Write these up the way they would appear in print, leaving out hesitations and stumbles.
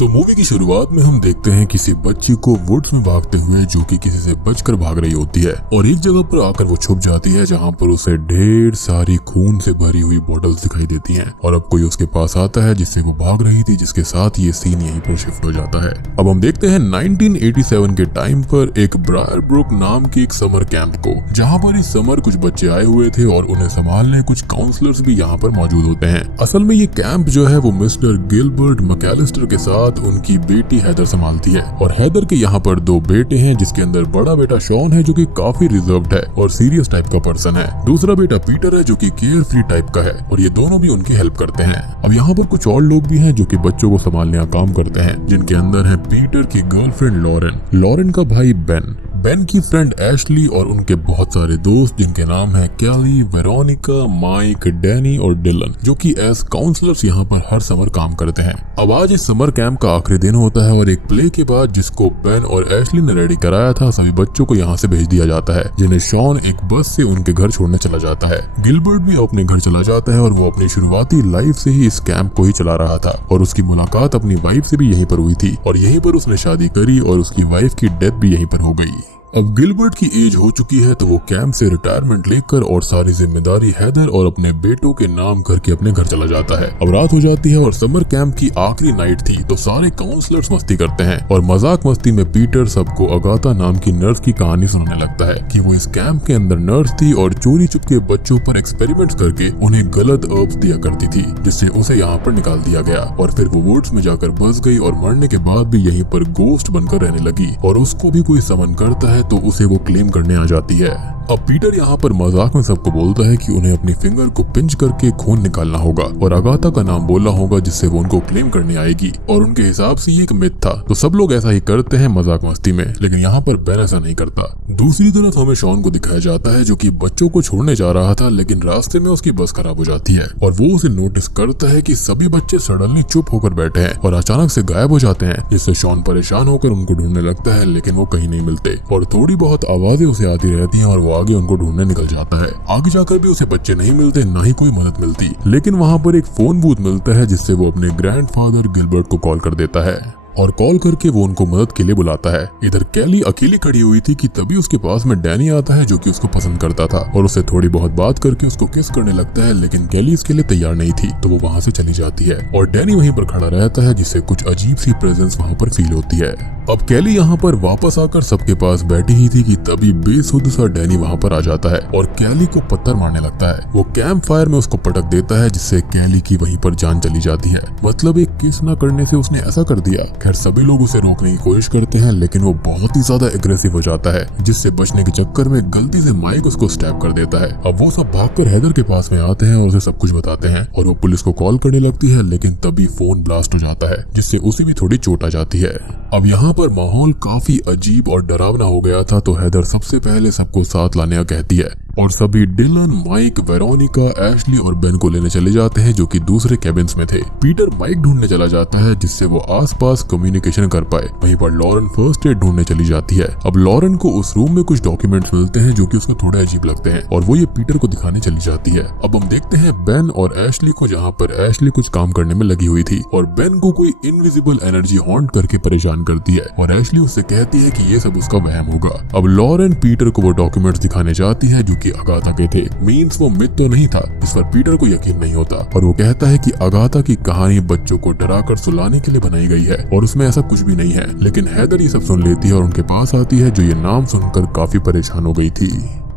तो मूवी की शुरुआत में हम देखते हैं किसी बच्ची को वुड्स में भागते हुए जो कि किसी से बचकर भाग रही होती है और एक जगह पर आकर वो छुप जाती है जहाँ पर उसे ढेर सारी खून से भरी हुई बोतल्स दिखाई देती हैं। और अब कोई उसके पास आता है जिससे वो भाग रही थी, जिसके साथ ये सीन यहीं पर शिफ्ट हो जाता है। अब हम देखते हैं 1987 के टाइम पर एक ब्रायर ब्रुक नाम के एक समर कैंप को, जहाँ पर इस समर कुछ बच्चे आए हुए थे और उन्हें संभालने कुछ काउंसलर्स भी यहाँ पर मौजूद होते हैं। असल में ये कैंप जो है वो मिस्टर गिलबर्ट मैकेलिस्टर के साथ उनकी बेटी हैदर संभालती है। और हैदर के यहाँ पर दो बेटे हैं, जिसके अंदर बड़ा बेटा शॉन है जो कि काफी रिजर्व्ड है और सीरियस टाइप का पर्सन है। दूसरा बेटा पीटर है जो कि केयर फ्री टाइप का है और ये दोनों भी उनकी हेल्प करते हैं। अब यहाँ पर कुछ और लोग भी हैं जो कि बच्चों को संभालने का काम करते हैं, जिनके अंदर है पीटर की गर्लफ्रेंड लॉरेन का भाई बेन की फ्रेंड एशली और उनके बहुत सारे दोस्त जिनके नाम है कैली, वेरोनिका, माइक, डैनी और डिलन, जो कि एज काउंसलर्स यहाँ पर हर समर काम करते हैं। अब आज इस समर कैंप का आखिरी दिन होता है और एक प्ले के बाद जिसको बेन और एशली ने रेडी कराया था, सभी बच्चों को यहाँ से भेज दिया जाता है, जिन्हें शॉन एक बस से उनके घर छोड़ने चला जाता है। गिलबर्ट भी अपने घर चला जाता है और वो अपनी शुरुआती लाइफ से ही इस कैंप को ही चला रहा था और उसकी मुलाकात अपनी वाइफ से भी यहीं पर हुई थी और यहीं पर उसने शादी करी और उसकी वाइफ की डेथ भी यहीं पर हो गई। अब गिलबर्ट की एज हो चुकी है तो वो कैंप से रिटायरमेंट लेकर और सारी जिम्मेदारी हैदर और अपने बेटों के नाम करके अपने घर चला जाता है। अब रात हो जाती है और समर कैंप की आखिरी नाइट थी, तो सारे काउंसलर्स मस्ती करते हैं और मजाक मस्ती में पीटर सबको अगाथा नाम की नर्स की कहानी सुनाने लगता है कि वो इस कैंप के अंदर नर्स थी और चोरी चुपके बच्चों पर एक्सपेरिमेंट्स करके उन्हें गलत हर्ब्स दिया करती थी, जिससे उसे यहाँ पर निकाल दिया गया और फिर वो वुड्स में जाकर बस गई और मरने के बाद भी यहीं पर गोस्ट बनकर रहने लगी और उसको भी कोई समन करता है तो उसे वो क्लेम करने आ जाती है। अब पीटर यहाँ पर मजाक में सबको बोलता है कि उन्हें अपनी फिंगर को पिंच करके खून निकालना होगा और अगाथा का नाम बोलना होगा, जिससे वो उनको क्लेम करने आएगी और उनके हिसाब से ये एक मिथ था, तो सब लोग ऐसा ही करते हैं मजाक मस्ती में, लेकिन यहाँ पर बेन ऐसा नहीं करता। दूसरी तरफ हमें शॉन को दिखाया जाता है जो कि बच्चों को छोड़ने जा रहा था, लेकिन रास्ते में उसकी बस खराब हो जाती है और वो उसे नोटिस करता है कि सभी बच्चे सडनली चुप होकर बैठे हैं और अचानक से गायब हो जाते हैं, जिससे शॉन परेशान होकर उनको ढूंढने लगता है, लेकिन वो कहीं नहीं मिलते और थोड़ी बहुत आवाजें उसे आती रहती हैं और वो आगे उनको ढूंढने निकल जाता है। आगे जाकर भी उसे बच्चे नहीं मिलते, ना ही कोई मदद मिलती, लेकिन वहाँ पर एक फोन बूथ मिलता है जिससे वो अपने ग्रैंडफादर गिलबर्ट को कॉल कर देता है और कॉल करके वो उनको मदद के लिए बुलाता है। इधर कैली अकेली खड़ी हुई थी कि तभी उसके पास में डैनी आता है जो कि उसको पसंद करता था और उससे थोड़ी बहुत बात करके उसको किस करने लगता है, लेकिन कैली इसके लिए तैयार नहीं थी, तो वो वहाँ से चली जाती है और डैनी वहीं पर खड़ा रहता है, जिससे कुछ अजीब सी प्रेजेंस वहाँ पर फील होती है। अब कैली यहाँ पर वापस आकर सबके पास बैठी ही थी कि तभी बेसुध सा डैनी वहाँ पर आ जाता है और कैली को पत्थर मारने लगता है। वो कैंप फायर में उसको पटक देता है, जिससे कैली की वहीं पर जान चली जाती है। मतलब एक किस न करने से उसने ऐसा कर दिया। खैर सभी लोग उसे रोकने की कोशिश करते हैं, लेकिन वो बहुत ही ज्यादा एग्रेसिव हो जाता है, जिससे बचने के चक्कर में गलती से माइक उसको स्टैब कर देता है। अब वो सब भागकर हैदर के पास में आते हैं और उसे सब कुछ बताते हैं और वो पुलिस को कॉल करने लगती है, लेकिन तभी फोन ब्लास्ट हो जाता है, जिससे उसे भी थोड़ी चोट आ जाती है। अब यहाँ पर माहौल काफी अजीब और डरावना हो गया था, तो हैदर सबसे पहले सबको साथ लाने का कहती है और सभी डिलन, माइक, वेरोनिका, एशली और बेन को लेने चले जाते हैं जो कि दूसरे कैबिन्स में थे। पीटर माइक ढूंढने चला जाता है जिससे वो आसपास कम्युनिकेशन कर पाए। वहीं पर लॉरेन फर्स्ट एड ढूंढने चली जाती है। अब लॉरेन को उस रूम में कुछ डॉक्यूमेंट्स मिलते हैं जो कि उसको थोड़े अजीब लगते हैं और वो ये पीटर को दिखाने चली जाती है। अब हम देखते हैं बेन और एशली को, जहाँ पर एशली कुछ काम करने में लगी हुई थी और बेन को कोई इनविजिबल एनर्जी हॉन्ट करके परेशान करती है और एशली उससे कहती है कि ये सब उसका वहम होगा। अब लॉरेन पीटर को वो डॉक्यूमेंट्स दिखाने जाती है जो कि अगाथा के थे। मीन्स वो मिथ तो नहीं था, इस पर पीटर को यकीन नहीं होता और वो कहता है कि अगाथा की कहानी बच्चों को डराकर सुलाने के लिए बनाई गई है और उसमें ऐसा कुछ भी नहीं है। लेकिन हैदर ये सब सुन लेती है और उनके पास आती है, जो ये नाम सुनकर काफी परेशान हो गई थी।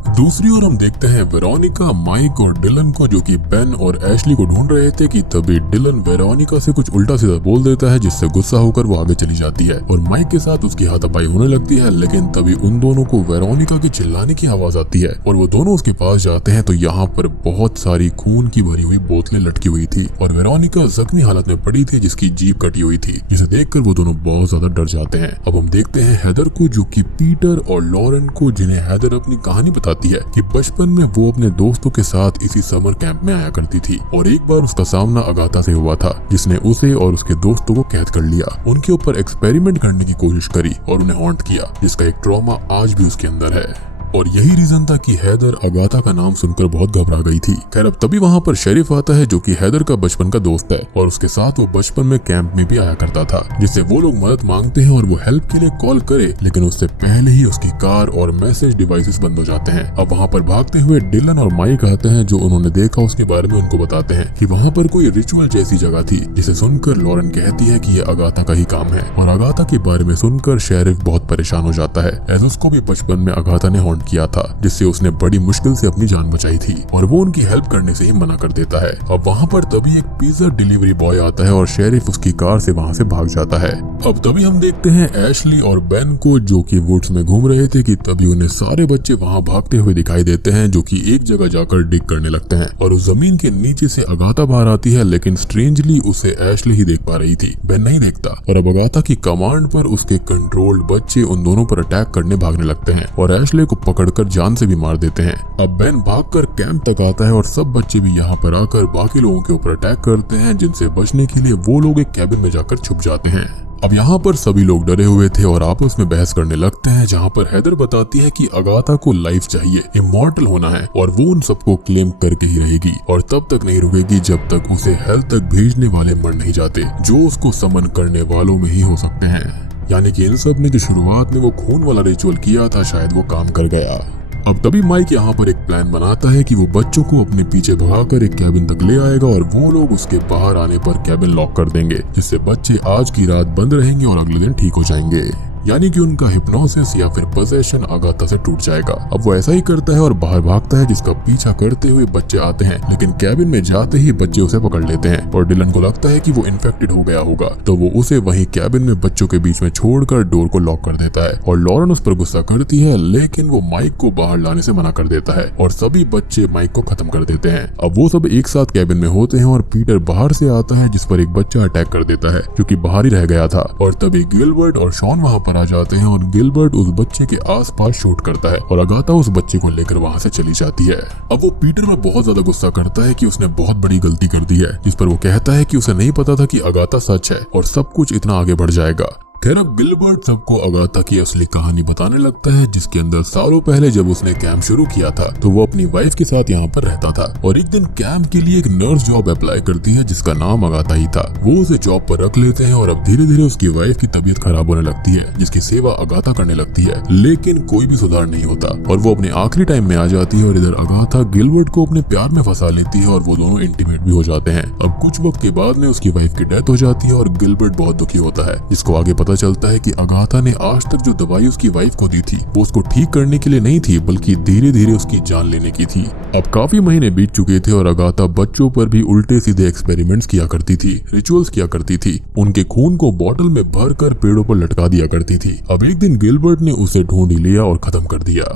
दूसरी ओर हम देखते हैं वेरोनिका, माइक और डिलन को, जो कि बेन और एशली को ढूंढ रहे थे कि तभी डिलन वेरोनिका से कुछ उल्टा सीधा बोल देता है, जिससे गुस्सा होकर वो आगे चली जाती है और माइक के साथ उसकी हाथापाई होने लगती है। लेकिन तभी उन दोनों को वेरोनिका की चिल्लाने की आवाज आती है और वो दोनों उसके पास जाते हैं, तो यहाँ पर बहुत सारी खून की भरी हुई बोतलें लटकी हुई थी और वेरोनिका जख्मी हालत में पड़ी थी, जिसकी जीभ कटी हुई थी, जिसे देखकर वो दोनों बहुत ज्यादा डर जाते हैं। अब हम देखते हैं हैदर को, जो कि पीटर और लॉरेन को, जिन्हें हैदर अपनी कहानी बताती है कि बचपन में वो अपने दोस्तों के साथ इसी समर कैंप में आया करती थी और एक बार उसका सामना अगाथा से हुआ था, जिसने उसे और उसके दोस्तों को कैद कर लिया, उनके ऊपर एक्सपेरिमेंट करने की कोशिश करी और उन्हें हॉन्ट किया, जिसका एक ट्रॉमा आज भी उसके अंदर है। और यही रीजन था कि हैदर अगाथा का नाम सुनकर बहुत घबरा गई थी। खैर अब तभी वहाँ पर शेरिफ आता है जो कि हैदर का बचपन का दोस्त है और उसके साथ वो बचपन में कैंप में भी आया करता था, जिससे वो लोग मदद मांगते हैं और वो हेल्प के लिए कॉल करे, लेकिन उससे पहले ही उसकी कार और मैसेज डिवाइसेस बंद हो जाते हैं। अब वहाँ पर भागते हुए डिलन और माइक आते हैं जो उन्होंने देखा उसके बारे में उनको बताते हैं कि वहाँ पर कोई रिचुअल जैसी जगह थी, जिसे सुनकर लॉरेन कहती है कि ये अगाथा का ही काम है। और अगाथा के बारे में सुनकर शेरिफ बहुत परेशान हो जाता है, एज उसको भी बचपन में अगाथा ने हॉन्ट किया था, जिससे उसने बड़ी मुश्किल से अपनी जान बचाई थी और वो उनकी हेल्प करने से ही मना कर देता है। अब वहाँ पर तभी एक पिज्जा डिलीवरी बॉय आता है और शेरिफ उसकी कार से वहाँ से भाग जाता है। अब तभी हम देखते हैं एशली और बेन को जो कि वुड्स में घूम रहे थे कि तभी उन्हें सारे बच्चे वहाँ भागते हुए दिखाई देते हैं, जो कि एक जगह जाकर डिग करने लगते हैं और उस जमीन के नीचे से अगाथा बाहर आती है, लेकिन स्ट्रेंजली उसे एशली ही देख पा रही थी, बेन नहीं देखता। और अब अगाथा की कमांड पर उसके कंट्रोल्ड बच्चे उन दोनों पर अटैक करने भागने लगते हैं और एशले को पकड़कर जान से भी मार देते हैं। अब बेन भागकर कैंप तक आता है और सब बच्चे भी यहाँ पर आकर बाकी लोगों के ऊपर अटैक करते हैं, जिनसे बचने के लिए वो लोग एक कैबिन में जाकर छुप जाते हैं। अब यहाँ पर सभी लोग डरे हुए थे और आपस में बहस करने लगते हैं, जहाँ पर हैदर बताती है कि अगाथा को लाइफ चाहिए, इमॉर्टल होना है और वो उन सबको क्लेम करके ही रहेगी और तब तक नहीं रुकेगी जब तक उसे हेल तक भेजने वाले मर नहीं जाते, जो उसको समन करने वालों में ही हो सकते हैं। यानी कि इन सब ने जो शुरुआत में वो खून वाला रिचुअल किया था, शायद वो काम कर गया। अब तभी माइक यहाँ पर एक प्लान बनाता है कि वो बच्चों को अपने पीछे भगाकर एक कैबिन तक ले आएगा और वो लोग उसके बाहर आने पर कैबिन लॉक कर देंगे, जिससे बच्चे आज की रात बंद रहेंगे और अगले दिन ठीक हो जाएंगे। यानी कि उनका हिप्नोसिस या फिर पोजेशन अगाथा से टूट जाएगा। अब वो ऐसा ही करता है और बाहर भागता है, जिसका पीछा करते हुए बच्चे आते हैं, लेकिन कैबिन में जाते ही बच्चे उसे पकड़ लेते हैं और डिलन को लगता है कि वो इन्फेक्टेड हो गया होगा, तो वो उसे वहीं कैबिन में बच्चों के बीच में छोड़कर डोर को लॉक कर देता है और लॉरेन उस पर गुस्सा करती है, लेकिन वो माइक को बाहर लाने से मना कर देता है और सभी बच्चे माइक को खत्म कर देते हैं। अब वो सब एक साथ कैबिन में होते हैं और पीटर बाहर से आता है, जिस पर एक बच्चा अटैक कर देता है जो कि बाहर ही रह गया था। और तभी गिलबर्ट और शॉन वहाँ पर आ जाते हैं और गिलबर्ट उस बच्चे के आसपास शूट करता है और अगाथा उस बच्चे को लेकर वहाँ से चली जाती है। अब वो पीटर में बहुत ज्यादा गुस्सा करता है कि उसने बहुत बड़ी गलती कर दी है, जिस पर वो कहता है कि उसे नहीं पता था कि अगाथा सच है और सब कुछ इतना आगे बढ़ जाएगा। खैर अब गिलबर्ट सबको अगाथा की असली कहानी बताने लगता है, जिसके अंदर सालों पहले जब उसने कैंप शुरू किया था तो वो अपनी वाइफ के साथ यहाँ पर रहता था और एक दिन कैंप के लिए एक नर्स जॉब अप्लाई करती है, जिसका नाम अगाथा ही था। वो उसे जॉब पर रख लेते हैं और अब धीरे धीरे उसकी वाइफ की तबीयत खराब होने लगती है, जिसकी सेवा अगाथा करने लगती है, लेकिन कोई भी सुधार नहीं होता और वो अपने आखिरी टाइम में आ जाती है और इधर अगाथा गिलबर्ट को अपने प्यार में फंसा लेती है और वो दोनों इंटीमेट भी हो जाते हैं। अब कुछ वक्त के बाद में उसकी वाइफ की डेथ हो जाती है और गिलबर्ट बहुत दुखी होता है, जिसको आगे पता चलता है कि अगाथा ने आज तक जो दवाई उसकी वाइफ को दी थी वो उसको ठीक करने के लिए नहीं थी, बल्कि धीरे धीरे उसकी जान लेने की थी। अब काफी महीने बीत चुके थे और अगाथा बच्चों पर भी उल्टे सीधे एक्सपेरिमेंट्स किया करती थी, रिचुअल्स किया करती थी, उनके खून को बोतल में भरकर पेड़ों पर लटका दिया करती थी। अब एक दिन गिलबर्ट ने उसे ढूंढ लिया और खत्म कर दिया।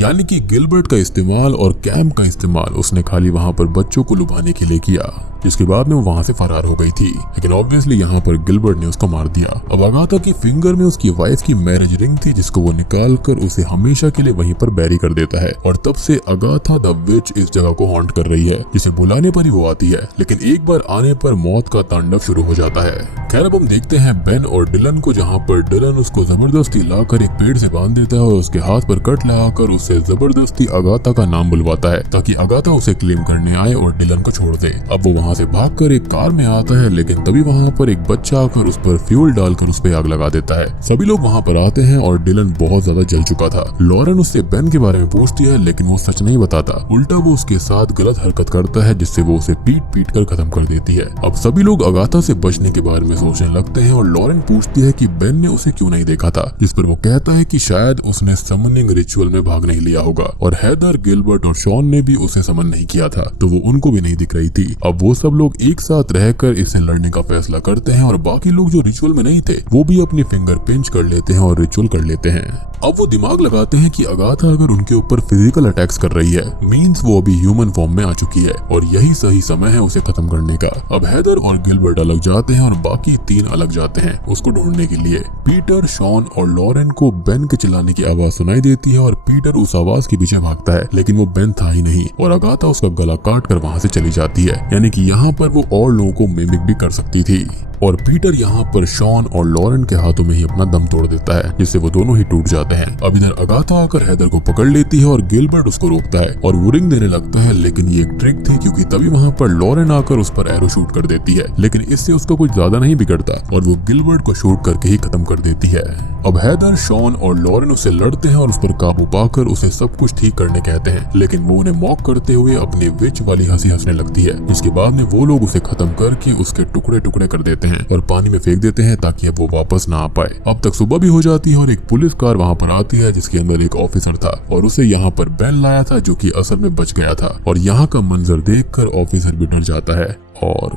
यानी कि गिलबर्ट का इस्तेमाल और कैंप का इस्तेमाल उसने खाली वहाँ पर बच्चों को लुभाने के लिए किया, जिसके बाद में वो वहाँ से फरार हो गई थी। लेकिन ऑब्वियसली यहाँ पर गिलबर्ट ने उसको मार दिया। अब अगाथा की फिंगर में उसकी वाइफ की मैरिज रिंग थी, जिसको वो निकाल कर उसे हमेशा के लिए वहीं पर बैरी कर देता है और तब से अगाथा द विच इस जगह को हॉन्ट कर रही है, जिसे बुलाने पर ही वो आती है, लेकिन एक बार आने पर मौत का तांडव शुरू हो जाता है। खैर अब हम देखते हैं बेन और डिलन को, जहाँ पर डिलन उसको जबरदस्ती लाकर एक पेड़ से बांध देता है और उसके हाथ पर कट लगाकर उसे जबरदस्ती अगाथा का नाम बुलवाता है, ताकि अगाथा उसे क्लेम करने आए और डिलन को छोड़ दे। अब वो वहाँ से भागकर एक कार में आता है, लेकिन तभी वहाँ पर एक बच्चा आकर उस पर फ्यूल डालकर उस पर आग लगा देता है। सभी लोग वहाँ पर आते हैं और डिलन बहुत ज्यादा जल चुका था। लॉरेन उससे बेन के बारे में पूछती है, लेकिन वो सच नहीं बताता, उल्टा वो उसके साथ गलत हरकत करता है, जिससे वो उसे पीट पीट कर खत्म कर देती है। अब सभी लोग अगाथा से बचने के बारे में सोचने लगते हैं और लॉरेन पूछती है कि बेन ने उसे क्यों नहीं देखा था, जिस पर वो कहता है कि शायद उसने समनिंग रिचुअल में भाग नहीं लिया होगा और हैदर, गिलबर्ट और शॉन ने भी उसे समन नहीं किया था, तो वो उनको भी नहीं दिख रही थी। अब वो सब लोग एक साथ रहकर इससे लड़ने का फैसला करते हैं और बाकी लोग जो रिचुअल में नहीं थे वो भी अपनी फिंगर पिंच कर लेते हैं और रिचुअल कर लेते हैं। अब वो दिमाग लगाते हैं कि अगाथा अगर उनके ऊपर फिजिकल अटैक्स कर रही है, मींस वो अभी ह्यूमन फॉर्म में आ चुकी है और यही सही समय है उसे खत्म करने का। अब हैदर और गिलबर्ट अलग जाते हैं और बाकी तीन अलग जाते हैं उसको ढूंढने के लिए। पीटर, शॉन और लॉरेन को बेन के चिल्लाने की आवाज सुनाई देती है और पीटर उस आवाज के पीछे भागता है, लेकिन वो बेन था ही नहीं और अगाथा उसका गला काट कर वहाँ से चली जाती है। यानी कि यहाँ पर वो और लोगों को मिमिक भी कर सकती थी। और पीटर यहाँ पर शॉन और लॉरेन के हाथों में ही अपना दम तोड़ देता है, जिससे वो दोनों ही टूट जाते हैं। अब इधर अगाथा आकर हैदर को पकड़ लेती है और गिलबर्ट उसको रोकता है और वो रिंग देने लगता है, लेकिन ये एक ट्रिक थी क्योंकि तभी वहाँ पर लॉरेन आकर उस पर एरो शूट कर देती है, लेकिन इससे उसको कुछ ज्यादा नहीं बिगड़ता और वो गिलबर्ट को शूट करके ही खत्म कर देती है। अब हैदर, शॉन और लॉरेन उससे लड़ते हैं और उस पर काबू पाकर उसे सब कुछ ठीक करने कहते हैं, लेकिन वो उन्हें मॉक करते हुए अपनी विच वाली हंसी हंसने लगती है। इसके बाद में वो लोग उसे खत्म करके उसके टुकड़े टुकड़े कर देते हैं और पानी में फेंक देते हैं ताकि अब वो वापस ना आ पाए। अब तक सुबह भी हो जाती है और एक पुलिस कार वहाँ पर आती है जिसके अंदर एक ऑफिसर था और उसे यहाँ पर बेन लाया था जो कि असल में बच गया था। और यहाँ का मंजर देखकर ऑफिसर भी डर जाता है और